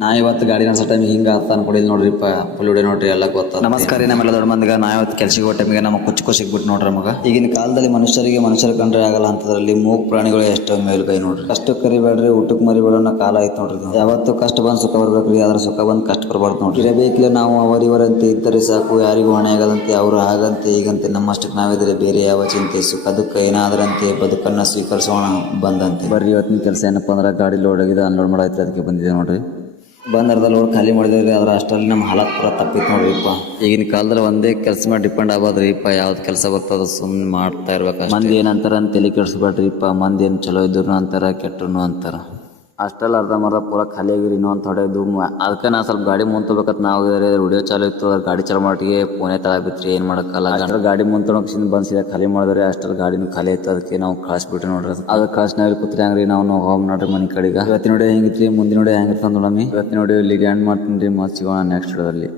ನಾ ಇವತ್ತು ಗಾಡಿ ನಡೆಸೋ ಟೈಮ್ ಹಿಂಗೆ ಹತ್ತಾನ ಕೊಡಿಲ್ ನೋಡ್ರಿಪ್ಪ ಫುಲ್ ವಿಡಿಯೋ ನೋಡ್ರಿ ಎಲ್ಲ ಗೊತ್ತ. ನಮಸ್ಕಾರ ರೀ ನಮ್ಮೆಲ್ಲ ದೊಡ್ಡ ಮಂದಿಗೆ. ನಾ ಇವತ್ತು ಕೆಲ್ಸಿಗೆ ಹೋಗೋ ಟೈಮಿಗೆ ನಮ್ಮ ಕುಚ್ಚು ಸಿಗ್ಬಿಟ್ಟು ನೋಡ್ರಿ ಮಗ. ಈಗಿನ ಕಾಲದಲ್ಲಿ ಮನುಷ್ಯರು ಕಂಡ್ರೆ ಆಗಲ್ಲ ಅಂತದ್ರಲ್ಲಿ ಮೂಗ್ ಪ್ರಾಣಿಗಳು ಎಷ್ಟೋ ಮೇಲ್ಗೈ ನೋಡ್ರಿ. ಕಷ್ಟ ಕರಿಬೇಡ್ರಿ ಊಟಕ್ಕೆ ಮರಿಬೇಡ ಕಾಲ ಆಯ್ತು ನೋಡ್ರಿ. ಯಾವತ್ತು ಕಷ್ಟ ಬಂದು ಸುಖ ಬರ್ಬೇಕ್ರಿ, ಅದ್ರ ಸುಖ ಬಂದು ಕಷ್ಟ ಬರ್ಬಾರ್ದು ನೋಡ್ರಿ. ಇರಬೇಕಿಲ್ಲ ನಾವು ಅವರಿವರಂತೆ ಇದ್ದರೆ ಸಾಕು, ಯಾರಿಗೂ ಹೊಣೆ ಆಗದಂತೆ, ಅವರು ಹಾಗಂತೆ ಹೀಗಂತೆ ನಮ್ಮಷ್ಟಕ್ಕೆ ನಾವಿದ್ರೆ ಬೇರೆ ಯಾವ ಚಿಂತೆ ಸುಖ ದುಃಖ ಏನಾದ್ರಂತೆ ಬದುಕನ್ನ ಸ್ವೀಕರಿಸೋಣ ಬಂದಂತೆ. ಬರ್ರಿ ಇವತ್ತಿನ ಕೆಲಸ ಏನಪ್ಪ ಅಂದ್ರೆ ಗಾಡಿ ಲೋಡ್ ಆಗಿದೆ, ಅನ್ಲೋಡ್ ಮಾಡೈತ್ರಿ, ಅದಕ್ಕೆ ಬಂದಿದೆ ನೋಡ್ರಿ. ಬಂದರ್ಧ ಲೋಡ್ ಖಾಲಿ ಮಾಡಿದ್ರಿ, ಅದ್ರ ಅಷ್ಟರಲ್ಲಿ ನಮ್ಮ ಹಾಲತ್ ಪೂರ ತಪ್ಪಿತ್ತು ನೋಡ್ರಿಪ್ಪ. ಈಗಿನ ಕಾಲದಲ್ಲಿ ಒಂದೇ ಕೆಲಸ ಮೇಲೆ ಡಿಪೆಂಡ್ ಆಗೋದ್ರಿಪ್ಪ. ಯಾವ್ದು ಕೆಲಸ ಬರ್ತದ ಸುಮ್ಮನೆ ಮಾಡ್ತಾ ಇರ್ಬೇಕು. ಮಂದಿ ಏನಂತಾರ ಅಂತ ತಲೆ ಕೆಡಿಸ್ಬೇಡ್ರಿಪ್ಪ. ಮಂದಿ ಏನು ಚಲೋ ಇದ್ರು ಅಂತಾರ, ಕೆಟ್ಟರು ಅಂತಾರ. ಅಷ್ಟೆಲ್ಲ ಅರ್ಧಂಬರ್ಧ ಪೂರ ಖಾಲಿ ಆಗಿರಿ. ಇನ್ನೊಂದು ಹೊಡೆದು ಅದಕ್ಕೆ ನಾ ಸ್ವಲ್ಪ ಗಾಡಿ ಮುಂತೋಗ್ಬೇಕತ್ ನಾವು ವಿಡಿಯೋ ಚಾಲು ಇತ್ತು. ಗಾಡಿ ಚಾಲು ಮಾಡಿಗೆ ಫೋನೇ ತಳಬಿತ್ರಿ, ಏನು ಮಾಡೋಕ್ಕಲ್ಲ. ಅಷ್ಟರ ಗಾಡಿ ಮುಂತೋಗಿಸಿಂದ ಬಂದು ಖಾಲಿ ಮಾಡಿದ್ರೆ ಅಷ್ಟರ ಗಾಡಿನೂ ಖಾಲಿ ಆಯ್ತು. ಅದಕ್ಕೆ ನಾವು ಕಳಿಸ್ಬಿಟ್ಟು ನೋಡ್ರಿ. ಅದು ಕಳಿಸ್ನಾಗ ಕೂತ್ರಿ ಹಂಗ್ರಿ ನಾವು ಹೋಗಿ ನೋಡ್ರಿ ಮನೆ ಕಡೆಗೆ. ಇವತ್ತಿನ ನೋಡಿ ಹೆಂಗಿತ್ರಿ, ಮುಂದಿನ ನೋಡಿ ಹೆಂಗಿತ್ತು ನೋಡಮ್ಮಿ. ಇವತ್ತಿನ ನೋಡಿ ಇಲ್ಲಿಗೆ ಎಂಡ್ ಮಾಡ್ತೀನಿ ರೀ. ಮತ್ತೆ ಸಿಗೋಣ ನೆಕ್ಸ್ಟ್ ವಿಡಿಯೋದಲ್ಲಿ.